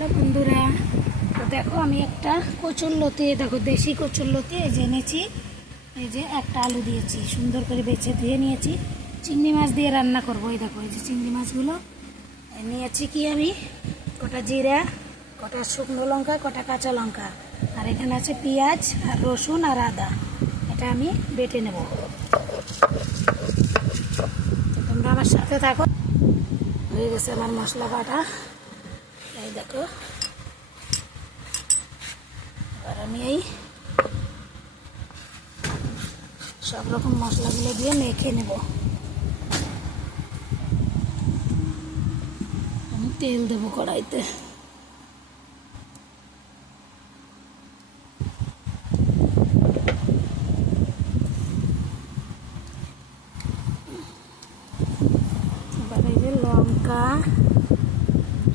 Hello বন্ধুরা, তো দেখো আমি একটা কচুরলতি, দেখো দেশি কচুরলতি এই যে এনেছি। এই যে একটা আলু দিয়েছি, সুন্দর করে বেছে ধুয়ে নিয়েছি। চিংড়ি মাছ দিয়ে রান্না করবো। এই দেখো এই যে চিংড়ি মাছগুলো নিয়েছি। কি আমি কটা জিরা, কটা শুকনো লঙ্কা, কটা কাঁচা লঙ্কা, আর এখানে আছে পেঁয়াজ আর রসুন আর আদা। এটা আমি বেটে নেব। তোমরা আমার সাথে থাকো। হয়ে গেছে আমার মশলা বাটা। এই দেখো, এবার আমি এই সব রকম মশলাগুলো দিয়ে মেখে নেব। আমি তেল দেবো কড়াইতে। এবার এই যে লঙ্কা,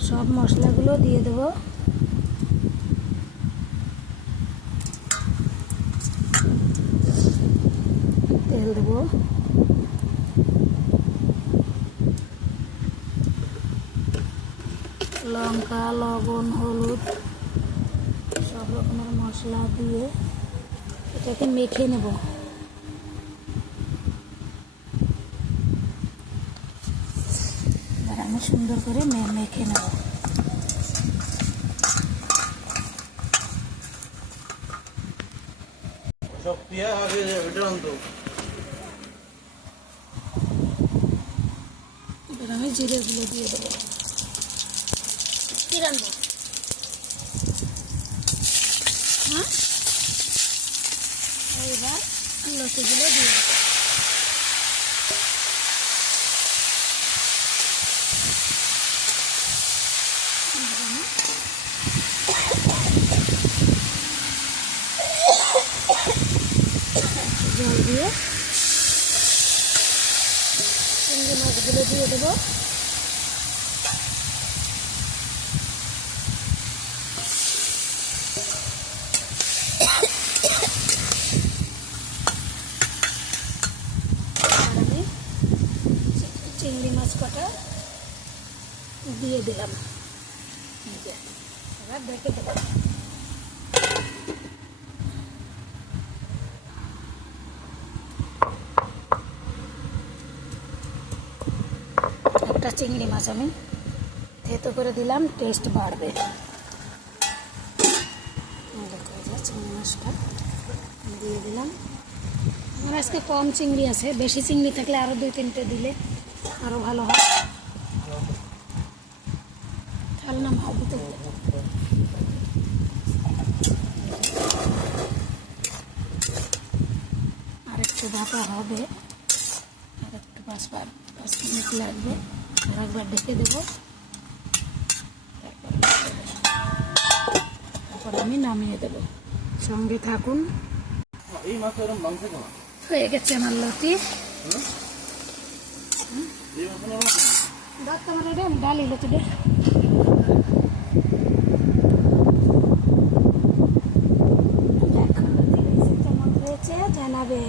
সব মশলাগুলো দিয়ে দেবো। তেল দেবো, লঙ্কা, লবণ, হলুদ, সব রকমের মশলা দিয়ে এটাকে মেখে নেব। এবার আমি সুন্দর করে মেখে নেব। এবার আমি জিরেগুলো দিয়ে দেবো। কি রান্না? হ্যাঁ, এবার লতিগুলো দিয়ে দেবো। জল দিয়ে চিংড়ি মাছগুলো দিয়ে দেবো। আমি চিংড়ি মাছ কটা দিয়ে দিলাম। এবার দেখে দেবো। একটা চিংড়ি মাছ আমি থেতো করে দিলাম, টেস্ট বাড়বে। দেখো এই যে চিংড়ি মাছটা দিয়ে দিলাম। আমার আজকে কম চিংড়ি আছে, বেশি চিংড়ি থাকলে আরও 2-3টে দিলে আরও ভালো হয়। তাহলে না ভাবি তো আর একটু ভাপা হবে, আর একটু 5 মিনিট লাগবে। আর একবার ঢেকে দেবো, তারপর আমি নামিয়ে দেবো। সঙ্গে থাকুন। হয়ে গেছে আমার লতি। তোমার ডালি লতি দে। কেমন হয়েছে জানাবে।